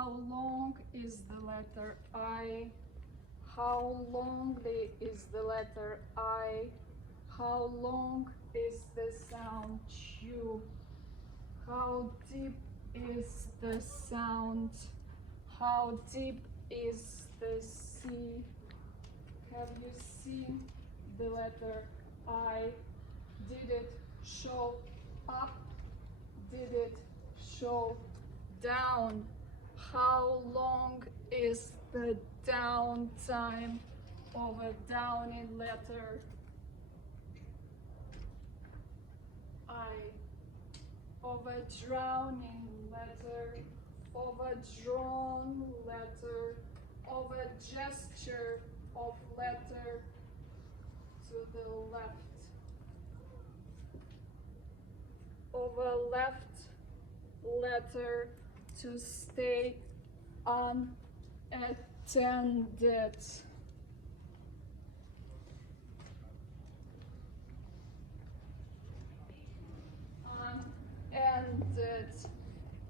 How long is the letter I? How long is the letter I? How long is the sound Q? How deep is the sound? How deep is the sea? Have you seen the letter I? Did it show up? Did it show down? How long is the down time of a downing letter I? Of a drowning letter, of a drawn letter, of a gesture of letter to the left, of a left letter to stay unattended. Unended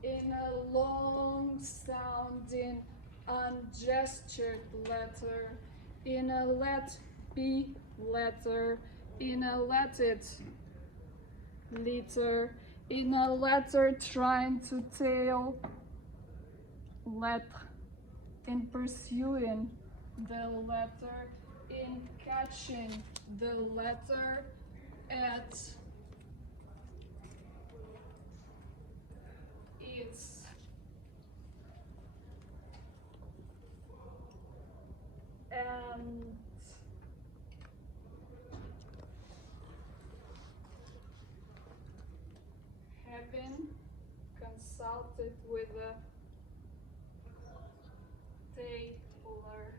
in a long sounding ungestured letter, in a let be letter, in a let it liter, in a letter trying to tell lettre, in pursuing the letter, in catching the letter at its end. Having consulted with a tailor.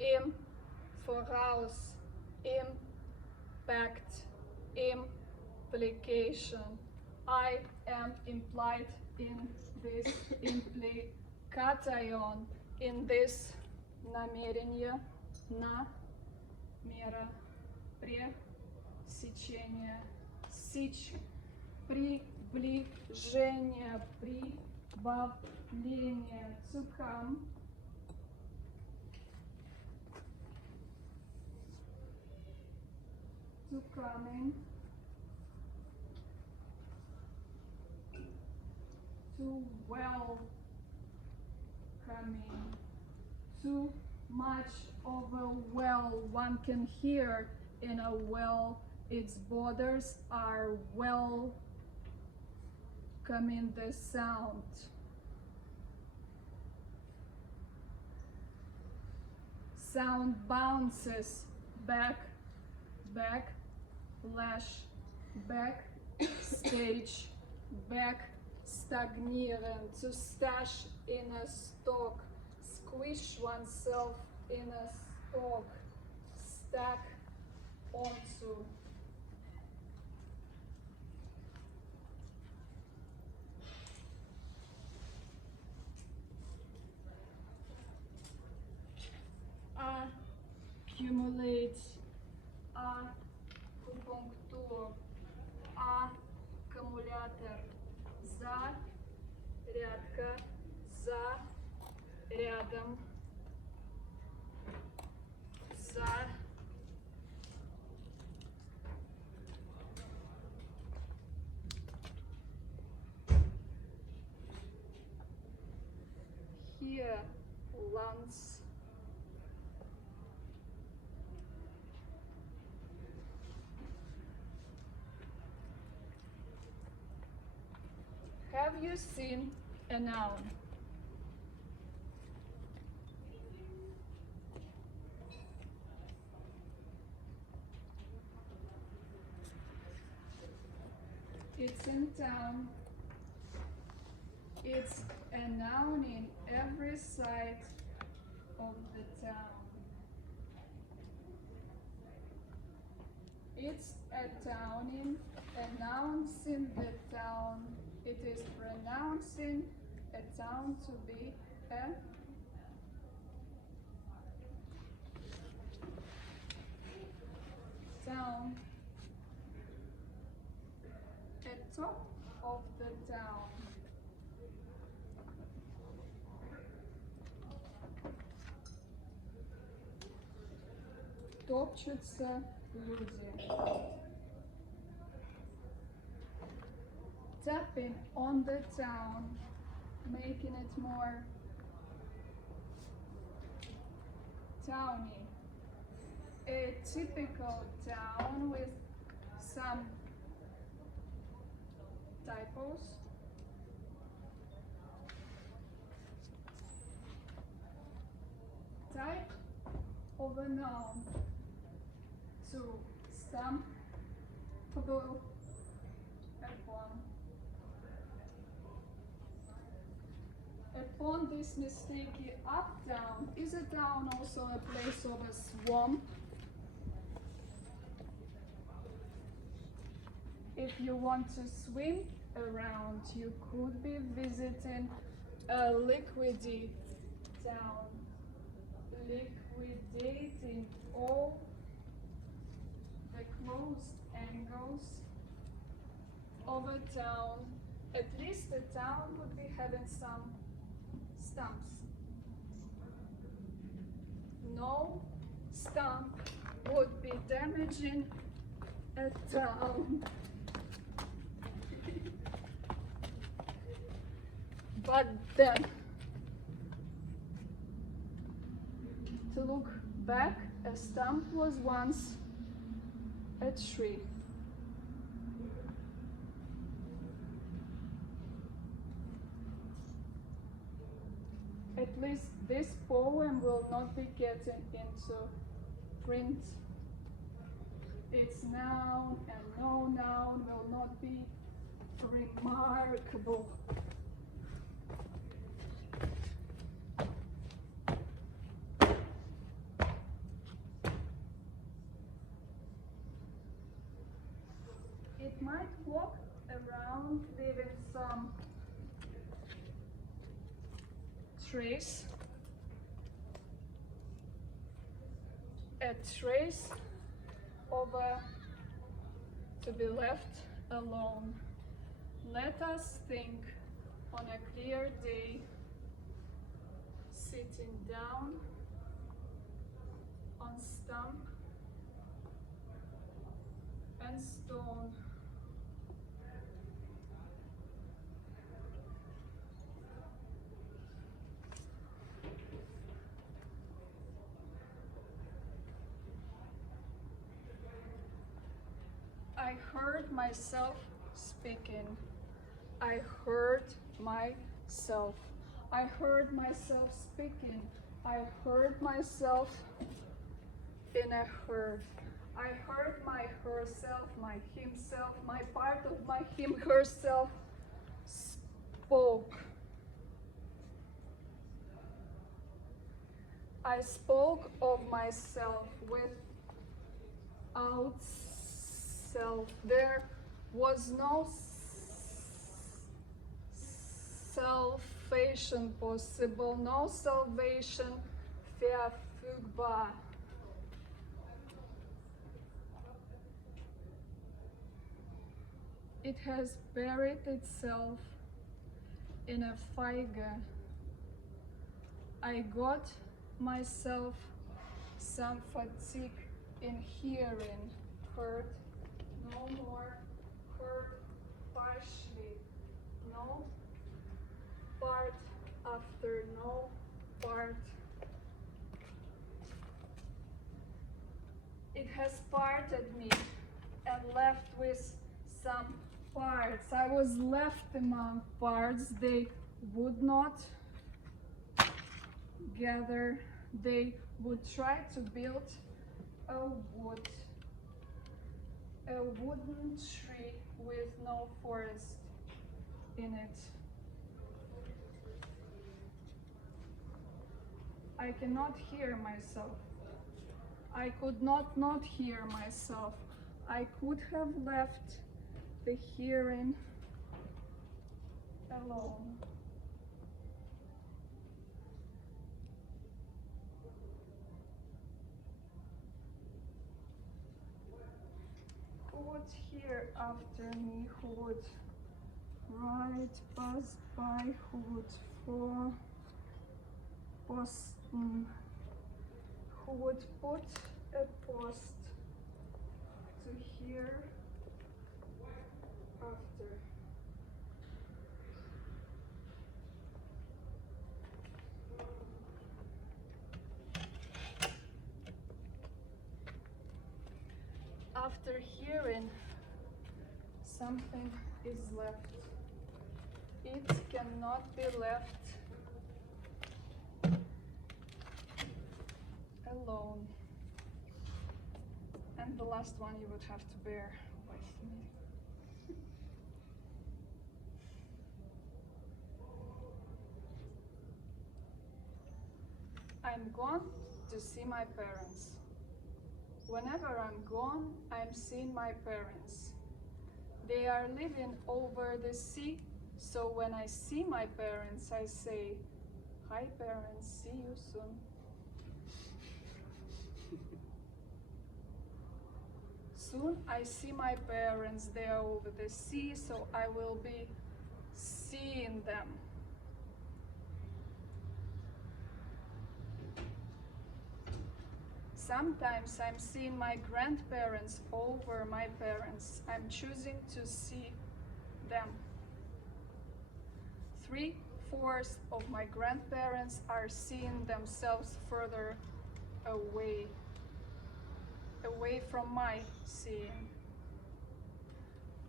Im, voraus, impact, implication. I am implied in this implication, in this намерение, намера, пресечение, сечь, приближение, прибавление, to come, to coming, to welcoming, too much of a well one can hear in a well, its borders are welcoming the sound. Sound bounces back, back, lash, back, stage, back, stagnieren, to stash in a stock, squish oneself in a stock, stack onto. Accumulate, акупунктур, аккумулятор, зарядка, за рядом, за here, lungs. Have you seen a noun? It's in town. It's a noun in every side of the town. It's a town in, announcing the town. It is pronouncing a town to be a town. At top of the town. Топчутся люди. Tapping on the town, making it more towny. A typical town with some typos. Type of a noun to stamp upon. Upon this mistaken uptown, is a town also a place of a swamp? If you want to swim around, you could be visiting a liquidy town, liquidating all the closed angles of a town. At least the town would be having some stumps. No stump would be damaging a town. But then, to look back, a stump was once a tree. At least this poem will not be getting into print. Its noun and no noun will not be remarkable. It might walk around leaving some trace, a trace of a to be left alone. Let us think on a clear day, sitting down on stump and stone. I heard myself speaking. I heard myself. I heard myself speaking. I heard myself in a herd. I heard my herself, my himself, my part of my him herself spoke. I spoke of myself without self. There was no salvation possible, no salvation verfügbar. It has buried itself in a figure. I got myself some fatigue in hearing, heard no more, heard partially, no part after no part. It has parted me and left with some parts. I was left among parts. They would not gather. They would try to build a wooden tree with no forest in it. I cannot hear myself. I could not hear myself. I could have left the hearing alone. Who would hear after me? Who would ride, pass by? Who would for Boston? Who would put a post to hear after? After hearing, something is left. It cannot be left alone. And the last one you would have to bear with me. I'm gone to see my parents. Whenever I'm gone, I'm seeing my parents. They are living over the sea, so when I see my parents, I say, "Hi parents, see you soon." Soon I see my parents, they are over the sea, so I will be seeing them. Sometimes I'm seeing my grandparents over my parents. I'm choosing to see them. 3/4 of my grandparents are seeing themselves further away from my seeing.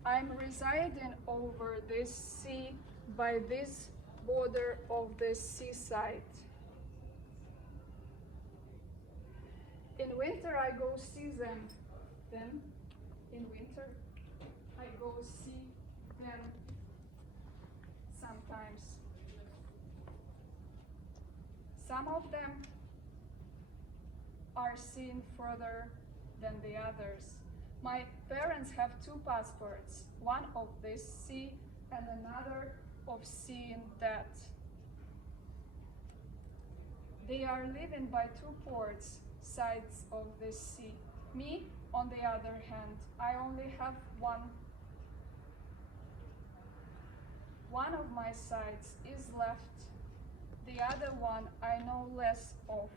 I'm residing over this sea by this border of the seaside. In winter I go see them. Then in winter I go see them sometimes. Some of them are seen further than the others. My parents have 2 passports, one of this sea and another of seeing that. They are living by 2 sides of the sea. Me, on the other hand, I only have one. One of my sides is left. The other one I know less of.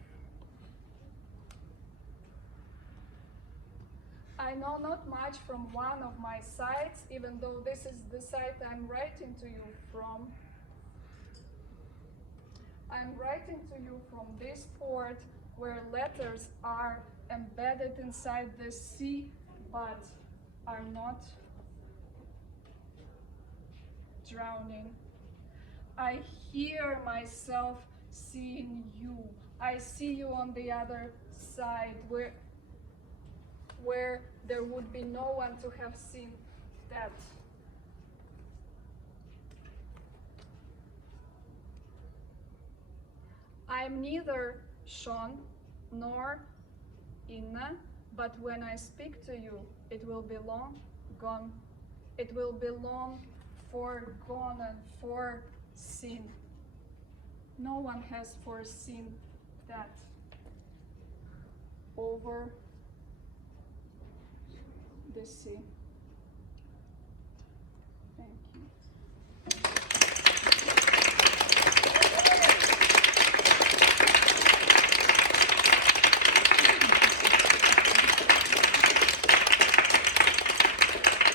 I know not much from one of my sides, even though this is the side I'm writing to you from. I'm writing to you from this port where letters are embedded inside the sea, but are not drowning. I hear myself seeing you. I see you on the other side where there would be no one to have seen that. I'm neither Sean nor Inna, but when I speak to you, it will be long gone. It will be long forgone and foreseen. No one has foreseen that. Over the sea.